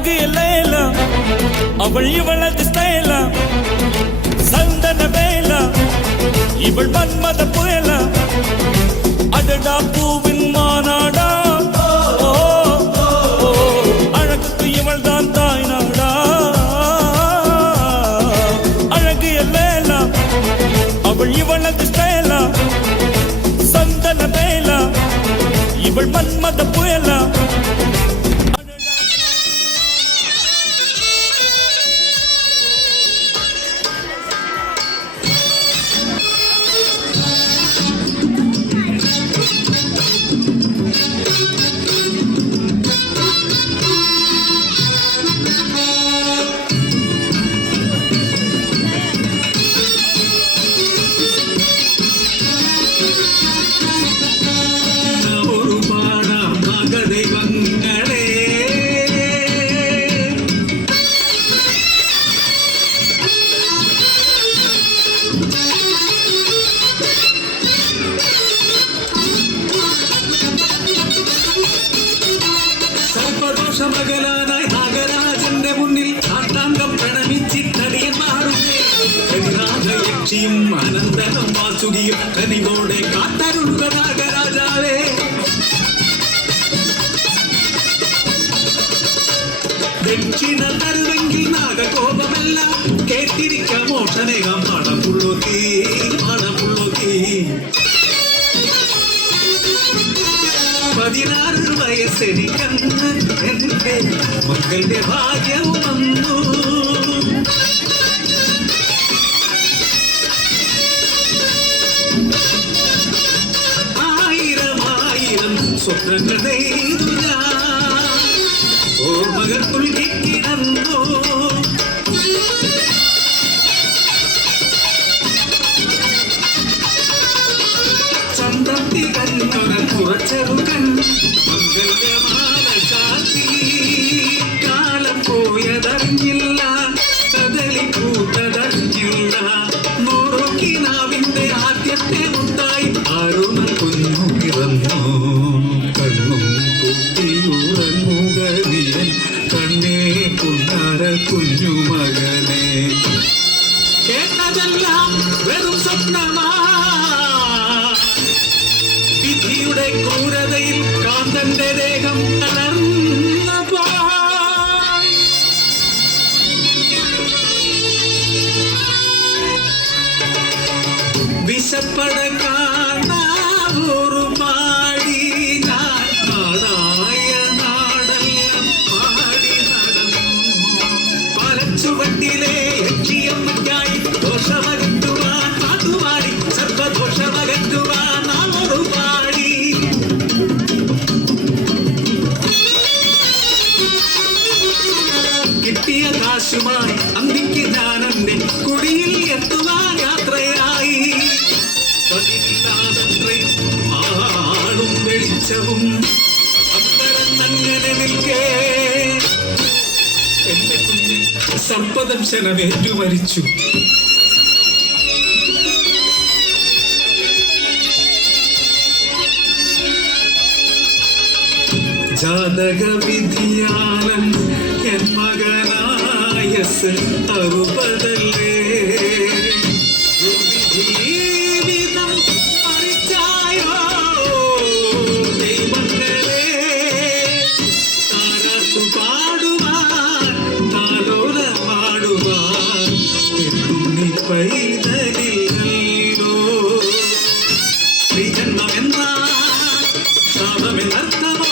அழகு எல்லையில அவள் இவளது ஸ்டைலாம் சந்தன வேலா? இவள் மன்மத புயலா? அடடா பூவின் மாநாடா அழகுக்கு இவள் தான் தாய் நாடா அழகு எல்லையில அவள் இவளது ஸ்டைல? சந்தன வேல? இவள் மன்மத புயலா? യക്ഷിയും അനന്തനം വാസുകിയും കനിവോടെ കാത്തരുളുക നാഗരാജാവേ ദക്ഷിണ തരുവെങ്കിൽ നാഗകോപമല്ല കേട്ടിരിക്ക മോഷനേകം മടപ്പുള്ളോക്കി മടപ്പുള്ളോക്കി പതിനാറ് വയസ്സെനിക്കന്ന് എന്റെ മക്കളുടെ ഭാഗ്യവും വന്നു. സ്വപ്നങ്ങൾ നെയ്തു ഞാൻ ഓർമ്മകൾ പുൽകിക്കിടന്നു ചന്തം തികഞ്ഞൊര കുറച്ചെറുകൻ മംഗല്യമാല de കാശുമായി അന്തിക്ക് ഞാൻ കുടിയിൽ എത്തുവാൻ യാത്രയായി. പതിവില്ലാതത്രേ ആളും വെളിച്ചവും അത്തരം അങ്ങനെ നിൽക്കേ. എന്റെ കുഞ്ഞ് സർപ്പദംശനമേറ്റു മരിച്ചു ജാതക വിധിയാലൻ എത്തുണ്ണി പൈതലില്ലല്ലോ സ്ത്രീജന്മമെന്നാ ശാപമെന്നർത്ഥമോ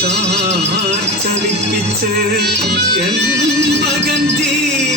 കൈകാച്ചലിപ്പിച്ച് എൻ മകൻ ജീവിച്ചു